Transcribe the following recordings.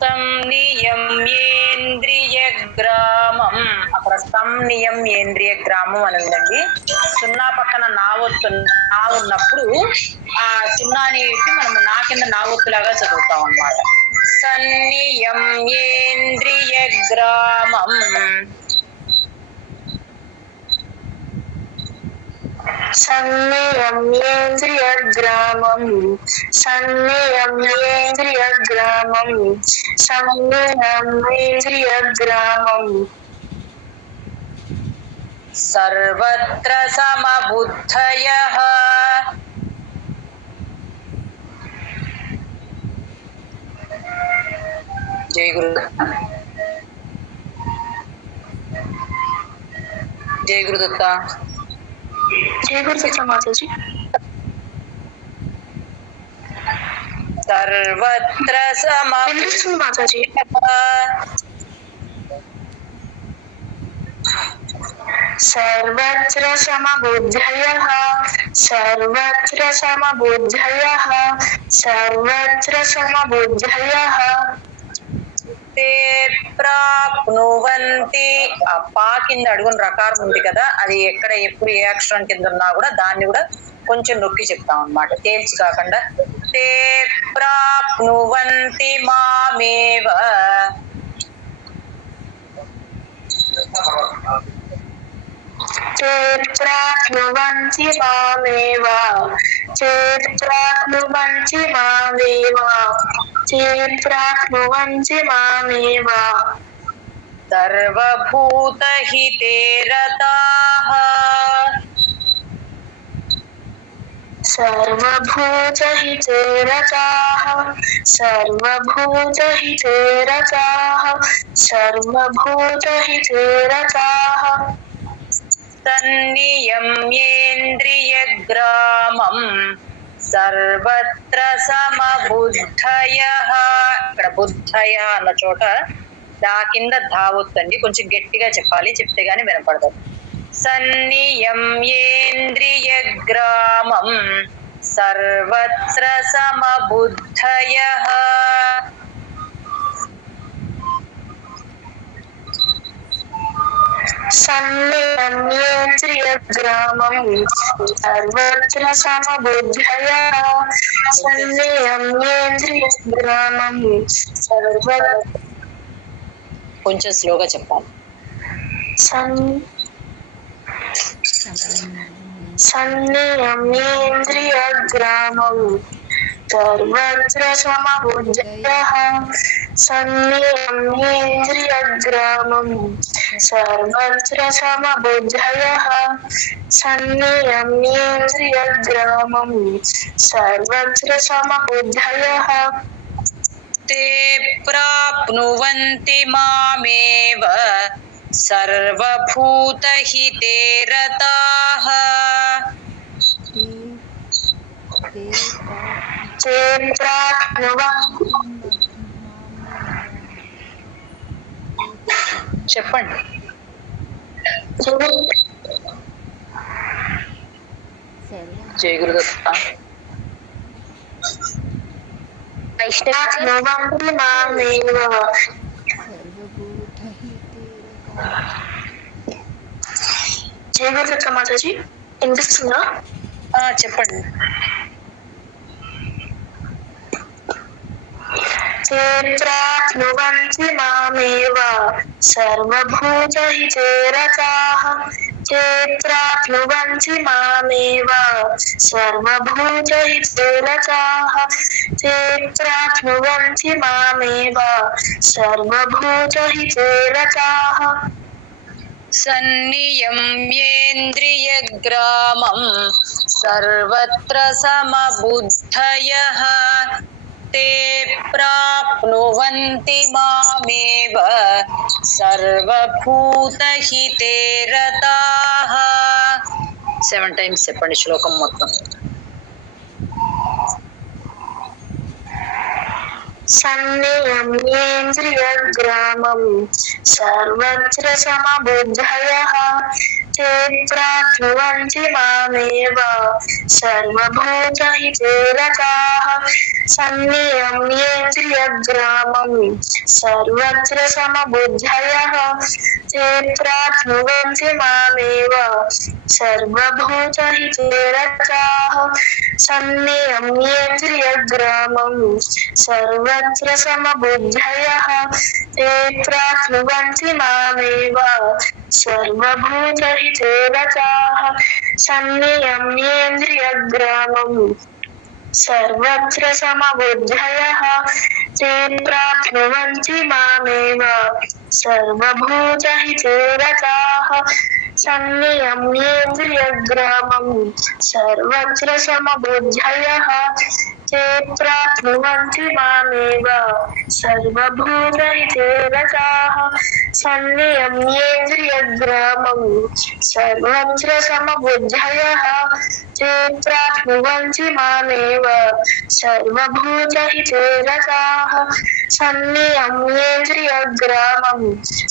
సంనియమ్యేంద్రియగ్రామం. అక్కడ సంనియమ్యేంద్రియగ్రామం అని ఉందండి. సున్నా పక్కన నా ఉన్నప్పుడు ఆ సున్నాని మనం నా కింద నావొత్తులాగా చదువుతాం అన్నమాట. సంనియమ్యేంద్రియగ్రామం. సంనియమ్యేంద్రియగ్రామం. సంనియమ్యేంద్రియగ్రామం. సంనియమ్యేంద్రియగ్రామం. సర్వత్ర సమబుద్ధయః. జై గురుదత్త. జై గురుదత్త. జై గురుదత్త మాతాజీ. సర్వత్ర మాతాజీ. సర్వత్ర సమబుద్ధయః. సర్వత్ర సమబుద్ధయః. సర్వత్ర సమబుద్ధయః. తే ప్రాప్నువంతి. ఆ పా కింద అడుగున రకారం ఉంది కదా, అది ఎక్కడ ఎప్పుడు ఏ అక్షరం కింద ఉన్నా కూడా దాన్ని కూడా కొంచెం నొక్కి చెప్తాం అన్నమాట, తేల్చి కాకుండా. తే ప్రాప్నువంతి మామేవ. తే ప్రాప్నువంతి మామేవ. తే ప్రాప్నువంతి మామేవ. తే ప్రాప్నువంతి మామేవ. సర్వభూతహితే రతాః. సర్వభూతహితే రతాః. సర్వభూతహితే రతాః. సర్వభూతహితే రతాః. సంనియమ్యేంద్రియగ్రామం. సర్వత్ర సమబుద్ధయః. ఇక్కడ బుద్ధయ అన్న చోట దా కింద ధావొత్తండి, కొంచెం గట్టిగా చెప్పాలి, చెప్తే గానీ వినపడదు. సంనియమ్యేంద్రియగ్రామం. సర్వత్ర సమబుద్ధయః. సంనియమ్యేంద్రియగ్రామం. సర్వత్ర సమబుద్ధయః. సంనియమ్యేంద్రియగ్రామం. కొంచెం స్లోగా చెప్పాలి. సంనియమ్యేంద్రియగ్రామం. సర్వత్ర సమబుద్ధయః. సంనియమ్యేంద్రియగ్రామం. సర్వత్ర సమబుద్ధయః. సంనియమ్యేంద్రియగ్రామం. సర్వత్ర సమబుద్ధయః. తే ప్రాప్నువంతి మామేవ. సర్వభూతహితే రతాః. తే ప్రాప్నువంతి. చెప్పండి. జై గురుదత్త. ప్రాప్నువంతి మామేవ. జై గురుదత్త మాతాజీ. వినిపిస్తుందా? చెప్పండి. తే ప్రాప్నువంతి మామేవ. సర్వభూతహితే రతాః. తే ప్రాప్నువంతి మామేవ. సర్వభూతహితే రతాః. తే ప్రాప్నువంతి మామేవ. సర్వభూతహితే రతాః. సంనియమ్యేంద్రియగ్రామం. సర్వత్ర సమబుద్ధయః. తే ప్రాప్నువంతి మామేవ. సర్వభూతహితే రతాః. 7 times చెప్పండి శ్లోకం మొత్తం. సంనియమ్యేంద్రియగ్రామం. సర్వత్ర సమబుద్ధయః. चेत्राध्रुवन्ति मामेव सर्वभूतहिते रताः सन्नियम्येन्द्रियग्रामं सर्वत्र समबुद्धयः चेत्राध्रुवन्ति मामेव सर्वभूतहिते रताः सन्नियम्येन्द्रियग्रामं सर्वत्र समबुद्धयः चेत्राध्रुवन्ति मामेव सर्वभूतहिते रताः सन्नियम्येन्द्रियग्रामं सर्वत्र समबुद्धयः चेत्राध्रुवन्ति मामेव सर्वभूतहिते रताः सन्नियम्येन्द्रियग्रामं सर्वत्र समबुद्धयः चेत्राध्रुवन्ति मामेव सर्वभूतहिते रताः सन्नियम्येन्द्रियग्रामं सर्वत्र समबुद्धयः चेत्राध्रुवन्ति मामेव सर्वभूतहिते रताः सन्नियम्येन्द्रियग्रामं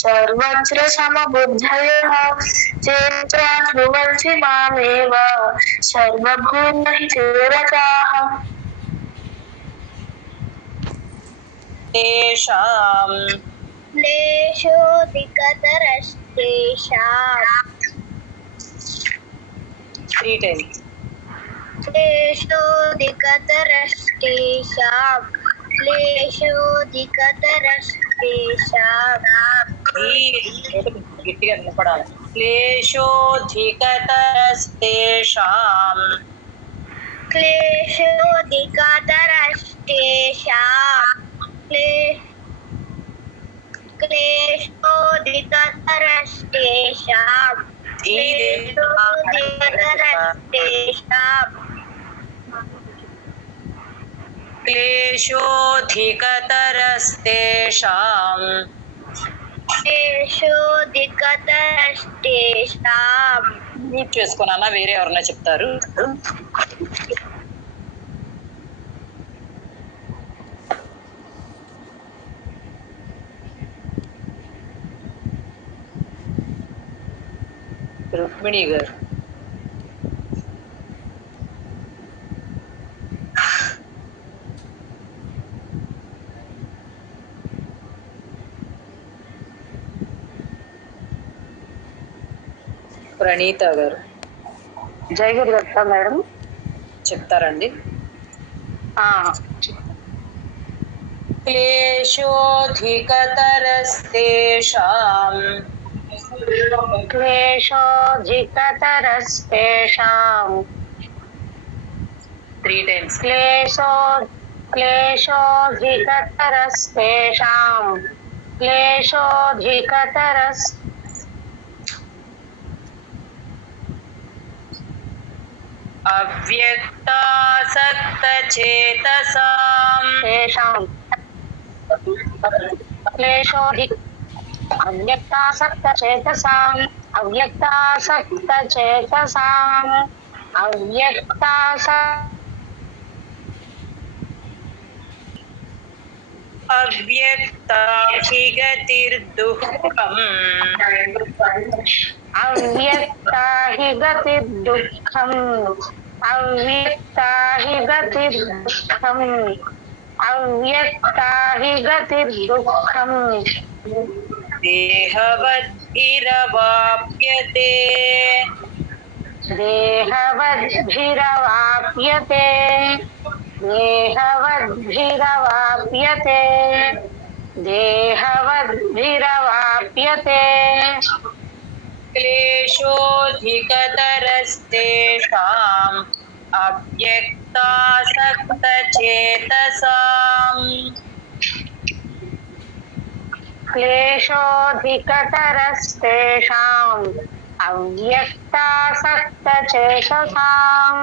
सर्वत्र समबुद्धयः चेत्राध्रुवन्ति मामेव सर्वभूतहिते रताः तेषां क्लेशोऽधिकतरस्तेषाम् 3 times क्लेशोऽधिकतरस्तेषाम् क्लेशोऽधिकतरस्तेषाम् గట్టిగా నిలబడాలి క్లేశోధికతరస్తేషాం क्लेशोऽधिकतरस्तेषाम् क्लेशोऽधिकतरस्तेषाम् క్లేశోధికతరస్తేషాం क्लेशोऽधिकतरस्तेषाम् మ్యూట్ చేసుకున్నా వేరే ఎవరన్నా చెప్తారు రుక్మిణి గారు ప్రణీత గారు జై గురుదత్త మేడం చెప్తారండి క్లేశోధికతరస్తేషాం క్లేశోధికతరస్तेషాం 3 times क्लेशोधिकतरस्तेषां क्लेशोधिकतरस् అవ్యక్తాసక్తచేతసాం तेषां अव्यक्तासक्तचेतसाम् अव्यक्तासक्तचेतसाम् అవ్యక్తాహిగతిర్దుఃఖం अव्यक्ता हि गतिर्दुःखम् अव्यक्ता हि गतिर्दुःखम् अव्यक्ता हि गतिर्दुःखम् देहवद्भिरवाप्यते देहवद्भिरवाप्यते देहवद्भिरवाप्यते देहवद्भिरवाप्यते क्लेशोऽधिकतरस्तेषाम् अव्यक्तासक्तचेतसाम् क्लेशोऽधिकतरस्तेषाम् अव्यक्तासक्तचेतसाम्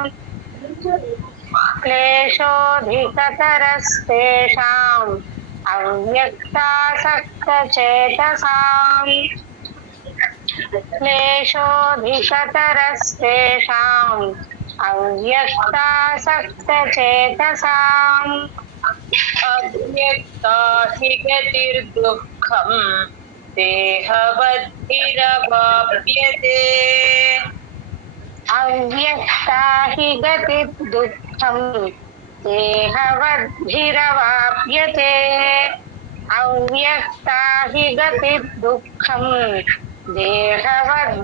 क्लेशोऽधिकतरस्तेषाम् अव्यक्तासक्तचेतसाम् क्लेशोऽधिकतरस्तेषाम् अव्यक्तासक्तचेतसाम् अव्यक्ताहिगतिर्दुःखम् देहवद्भिरवाप्यते अव्यक्ता हि गतिर्दुःखं देहवद्भिरवाप्यते अव्यक्ता हि गतिर्दुःखं देहवद्भिरवाप्यते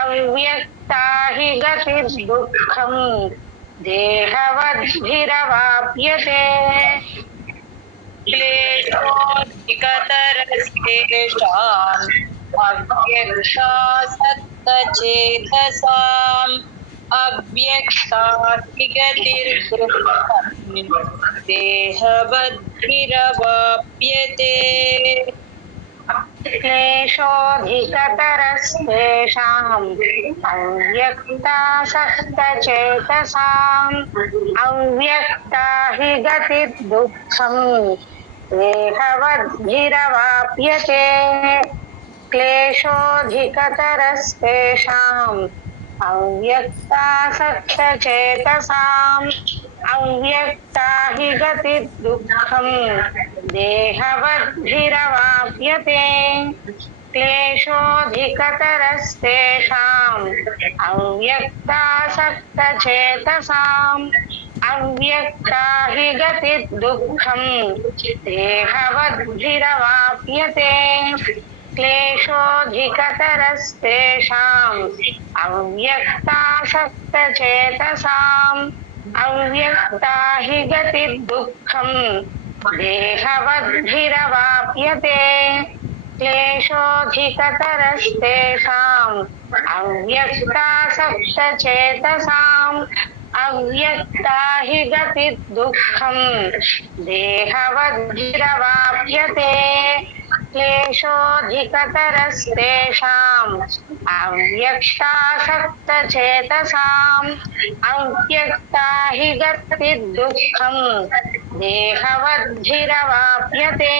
अव्यक्ता हि गतिर्दुःखं देहवद्भिरवाप्यते क्लेशोऽधिकतरस्तेषाम् अव्यक्तासक्तचेतसाम् अव्यक्ता हि गतिर्दुःखम् देहवद्भिरवाप्यते क्लेशोऽधिकतरस्तेषाम् अव्यक्तासक्तचेतसाम् अव्यक्ता हि गतिर्दुःखम् देहवद्भिरवाप्यते क्लेशोऽधिकतरस्तेषाम् अव्यक्तासक्तचेतसाम् अव्यक्ता हि गतिर्दुःखम् देहवद्भिरवाप्यते क्लेशोऽधिकतरस्तेषाम् अव्यक्तासक्तचेतसाम् अव्यक्ता हि गतिर्दुःखम् देहवद्भिरवाप्यते क्लेशोऽधिकतरस्तेषाम् अव्यक्तासक्तचेतसाम् अव्यक्ता हि गतिर्दुःखम् देहवद्भिरवाप्यते क्लेशोऽधिकतरस्तेषाम् अव्यक्तासक्तचेतसाम् अव्यक्ता हि गतिर्दुःखम् देहवद्भिरवाप्यते क्लेशोऽधिकतरस्तेषाम् अव्यक्तासक्तचेतसाम् अव्यक्ता हि गतिर्दुःखम् देहवद्भिरवाप्यते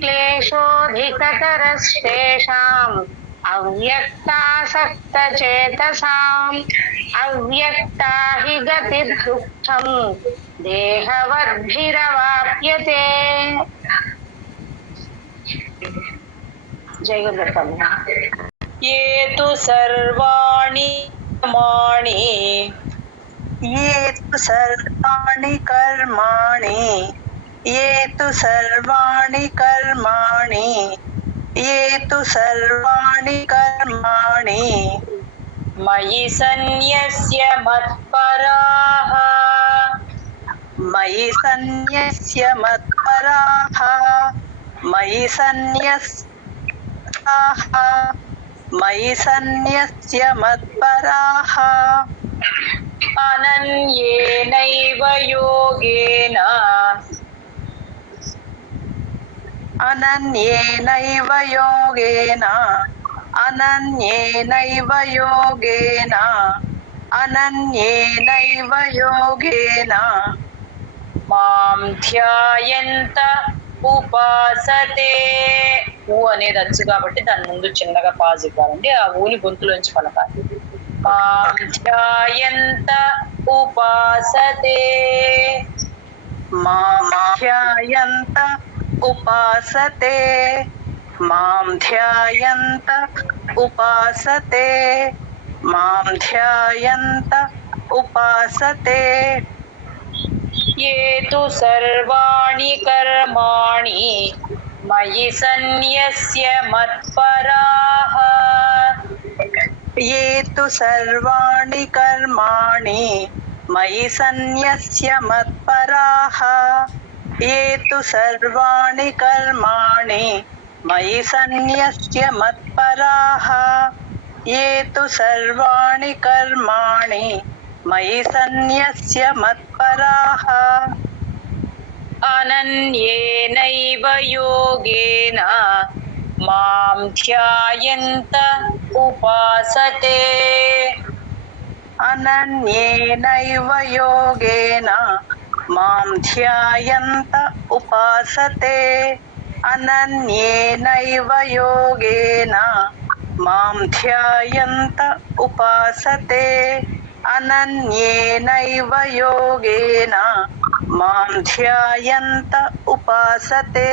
क्लेशोऽधिकतरस्तेषाम् अव्यक्तासक्तचेतसाम् अव्यक्ता हि गतिर्दुःखम् देहवद्भिरवाप्यते जय गुरुदत्त। ये तु सर्वाणि कर्माणि ये तु सर्वाणि कर्माणि ये तु सर्वाणि कर्माणि ये तु सर्वाणि कर्माणि मयि सन्न्यस्य मत्पराः मयि सन्न्यस्य मत्पराः मयि सन्न्यस्य मत्पराः अनन्येनैव योगेन अनन्येनैव योगेन अनन्येनैव योगेन अनन्येनैव योगेन मां ధ్యాయంత ఉపాసతే. ఊ అనేది వచ్చు కాబట్టి దాని ముందు చిన్నగా పాజ్ ఇవ్వాలండి. ఆ ఊని గొంతులోంచి పలకాలి. మాం ధ్యాయంత ఉపాసతే. मां ध्यायन्त उपासते मां ध्यायन्त उपासते मां ध्यायन्त उपासते ये तु सर्वाणि कर्माणि मयि सन्न्यस्य मत्पराः ये तु सर्वाणि कर्माणि मयि सन्न्यस्य मत्पराः ये तु सर्वाणि कर्माणि मयि सन्न्यस्य मत्पराः ये तु सर्वाणि कर्माणि मयि सन्न्यस्य मत्पराः अनन्येनैव योगेन मां ध्यायन्त उपासते. अनन्येनैव योगेन मां ध्यायन्त उपासते अनन्येनैव योगेन मां ध्यायन्त उपासते अनन्येनैव योगेन मां ध्यायन्त उपासते.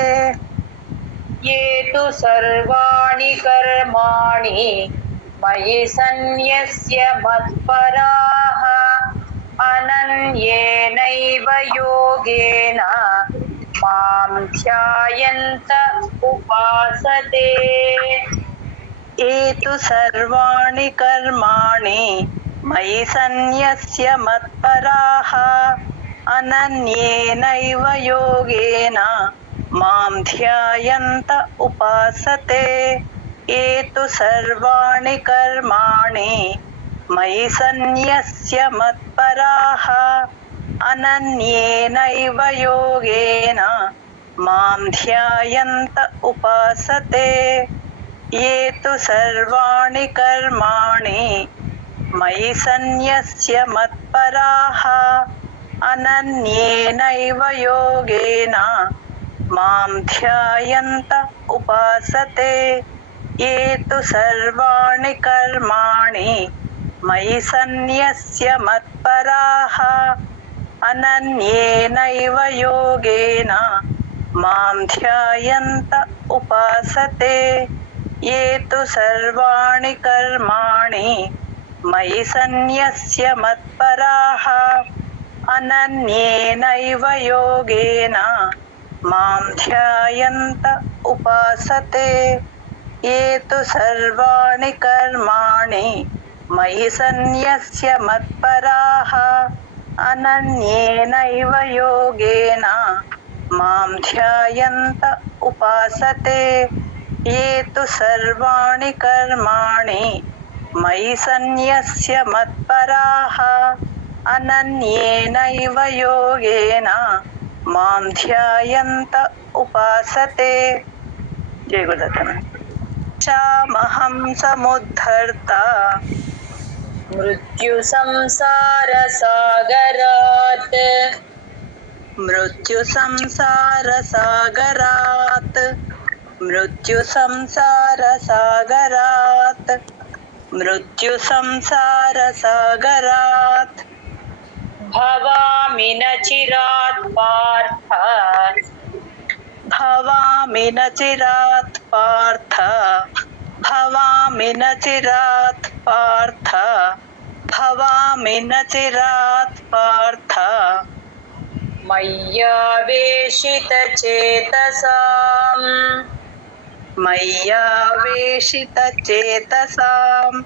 ये तु सर्वाणि कर्माणि मयि सन्न्यस्य मत्पराः अनन्येनैव योगेन मां ध्यायन्त उपासते ये तु सर्वाणि कर्माणि मयि सन्न्यस्य मत्पराः अनन्येनैव योगेन मां ध्यायन्त उपासते ये तु सर्वाणि कर्माणि मयि सन्न्यस्य मत्पराः अनन्येनैव योगेन मां ध्यायन्त उपासते ये तु सर्वाणि कर्माणि मयि सन्न्यस्य मत्पराः अनन्येनैव योगेन मां ध्यायन्त उपासते ये तु सर्वाणि कर्माणि मयि सन्न्यस्य मत्पराः अनन्येनैव योगेन मां ध्यायन्त उपासते ये तु सर्वाणि कर्माणि मयि सन्न्यस्य मत्पराः अनन्येनैव योगेन मां ध्यायन्त उपासते ये तु सर्वाणि कर्माणि मयि सन्न्यस्य मत्पराः अनन्येनैव योगेन मां ध्यायन्त उपासते ये तु सर्वाणि कर्माणि मयि सन्न्यस्य मत्पराः अनन्येनैव योगेन मां ध्यायन्त उपासते। जय गुरुदत्त। शामहं समुद्धर्ता मृत्यु संसार सागरात् मृत्यु संसार सागरात् मृत्यु संसार सागरात् मृत्यु संसार सागरात् भवामि न चिरात् पार्थ भवामि न चिरात् पार्थ भवामि न चिरात् पार्थ भवामि न चिरात् पार्थ मय्यावेशितचेतसाम् मय्यावेशितचेतसाम्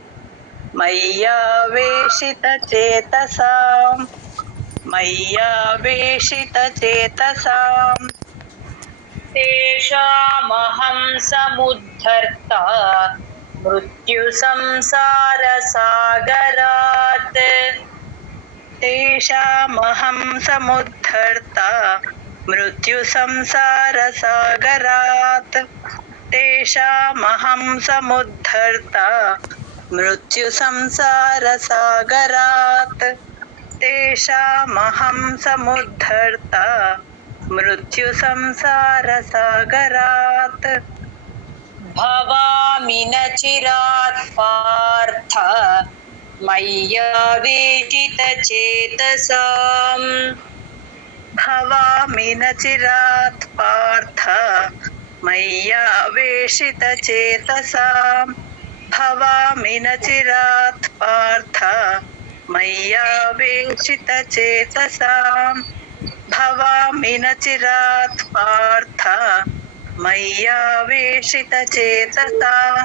मय्यावेशितचेतसाम् मय्यावेशितचेतसाम् तेषामहं समुद्धर्ता मृत्युसंसारसागरात् तेषामहं समुद्धर्ता मृत्युसंसारसागरात् तेषामहं समुद्धर्ता मृत्युसंसारसागरात् तेषामहं समुद्धर्ता मृत्युसंसारसागरात् भवामि न चिरात् पार्थ मय्यावेशितचेतसाम् भवामि न चिरात् पार्थ मय्यावेशितचेतसाम् भवामि न चिरात् पार्थ मय्यावेशितचेतसाम् भवामि न चिरात् पार्थ मय्यावेशितचेतसाम्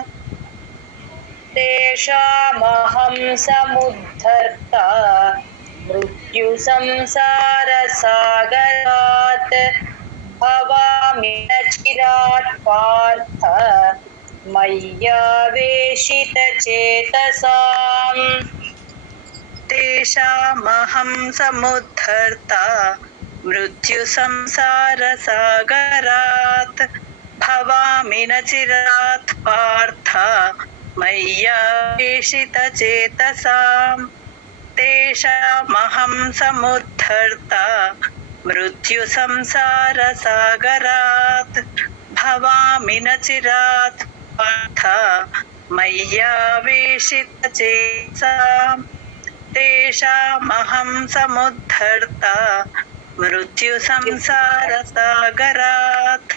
तेषामहं समुद्धर्ता मृत्युसंसारसागरात् भवामि न चिरात् पार्थ मय्यावेशितचेतसाम् तेषामहं समुद्धर्ता मृत्युसंसारसागरात् भवामि न चिरात् पार्थ मय्यावेशितचेतसाम् तेषामहं समुद्धर्ता मृत्युसंसारसागरात् भवामि न चिरात् पार्थ मय्यावेशितचेतसाम् तेषामहं समुद्धर्ता मृत्युसंसारसागरात्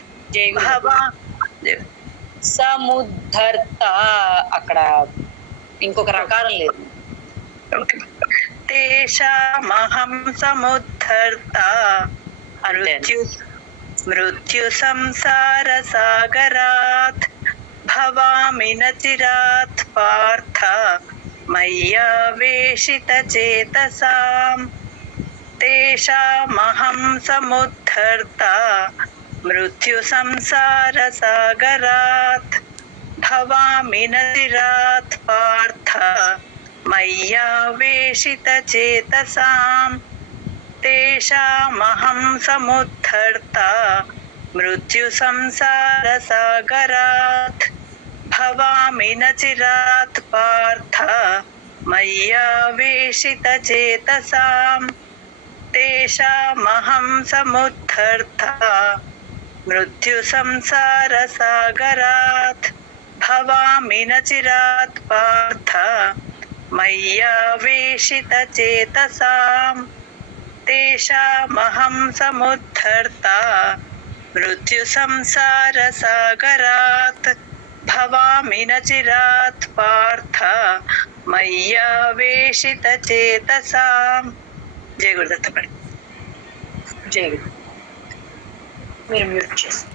సముద్ధర్త అక్కడ ఇంకొక రకారం లేదు. తేషామహం సముద్ధర్తా మృత్యు సంసార సాగరాత్ భవామి న చిరాత్ పార్థ మయ్యావేశిత చేతసాం. తేషామహం సముద్ధర్తా మృత్యు సంసార సాగరాత్ భవామి న చిరాత్ పార్థ మయ్యావేశిత చేతసాం. తేషామహం సముద్ధర్తా మృత్యు సంసార సాగరాత్ భవామి న చిరాత్ పార్థ మయ్యావేశిత చేతసాం. తేషామహం సముద్ధర్తా మృత్యు సంసార సాగరాత్ భవామి న చిరాత్ పార్థ మయ్యావేశిత చేతసాం. తేషామహం సముద్ధర్తా మృత్యు సంసార సాగరాత్ భవామి న చిరాత్ పార్థ మయ్యావేశిత చేతసాం. జయ గురుదత్త. జై గురు. మీరు మ్యూట్ చేసి